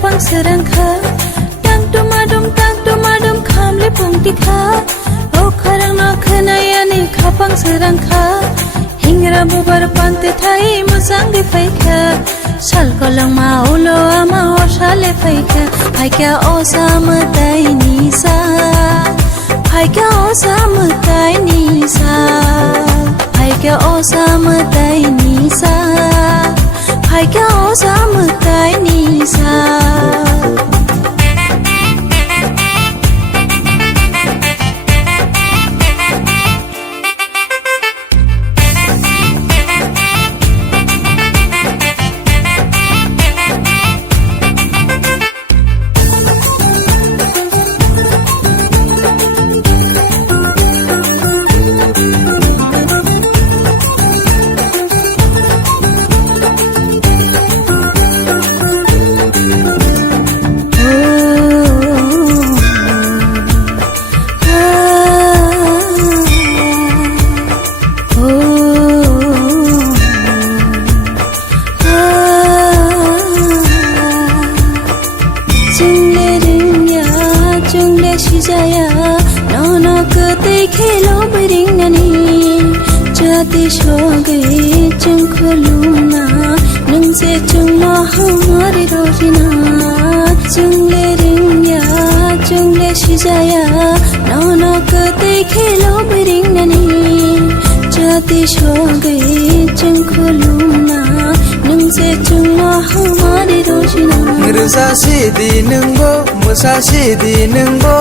kapang serangka tang tumadum khamle pungtika o kharang no khnayani kapang serangka hingra bubar pante thai musang di faika sal kolang ma ulo ama o sale faika faika o samtai nisa faika o samtai nisa faika o samtai nisa faika o samtai nisa Jaya nono kete khelo bring nani jati shoge chung khuluna nung se chung ma hamari rojina chung le ring ya chung le shijaya nono kete khelo bring nani jati shoge chung khuluna nung se chung ma hamari rojina Rusa sidi nungbo musa sidi nungbo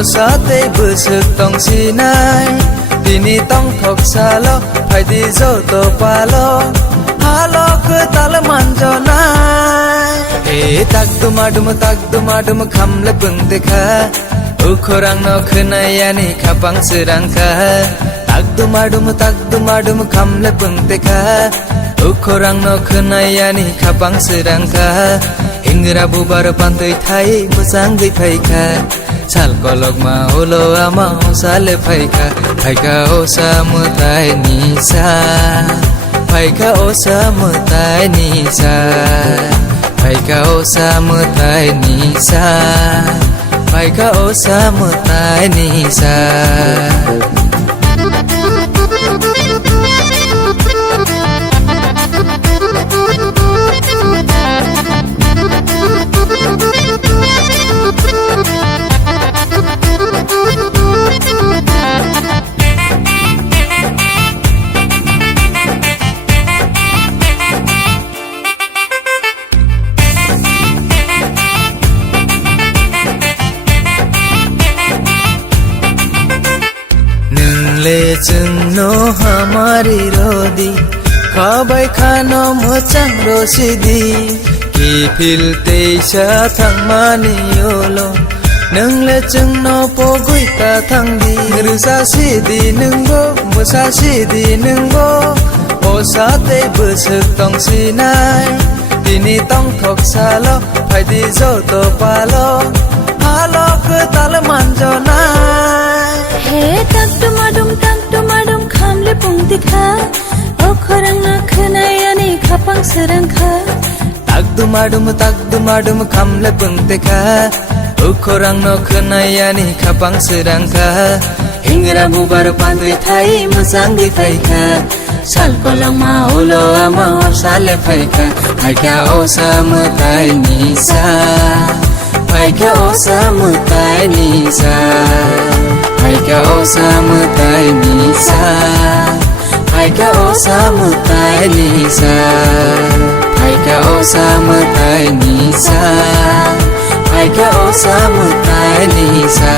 Osate busuk tong sinai Dini tong thok salo Phaidi joto palo Halo ke talman jonai takdum khamle pung dekha Ukhorang no khnayani khapang serangka takdum khamle pung dekha Ukhorang no khnayani khapang serangka Hingra bubar pantoi thai musang di phaika sal kolok ma ulo ama sale phaika phaika o samutai nisa phaika o samutai nisa phaika o samutai nisa phaika o samutai nisa ले चुनो हमारी रोदी खाबाय खानो मोचां रोसिदी की फिलते थांमानी YOLO नंगले चुनो पोगुइता थांदी रुसा सिदी नंगो मुसा सिदी नंगो ओ साते बुसुक तंग सिनाय दिनी तंग थक सालो फाइदी जोतो पालो हालो के तालमान जनाय हे tak tumadum khamle pungtika o kharang na khnayani khapang serangka takdum khamle pungtika o kharang no khnayani khapang serangka hingra bubar pandui thai musang di phaika sal kolang ma ulo ama sale phaika phaika o samutai nisa phaika o samutai nisa phaika o samutai nisa phaika o samutai nisa phaika o samutai nisa phaika o samutai nisa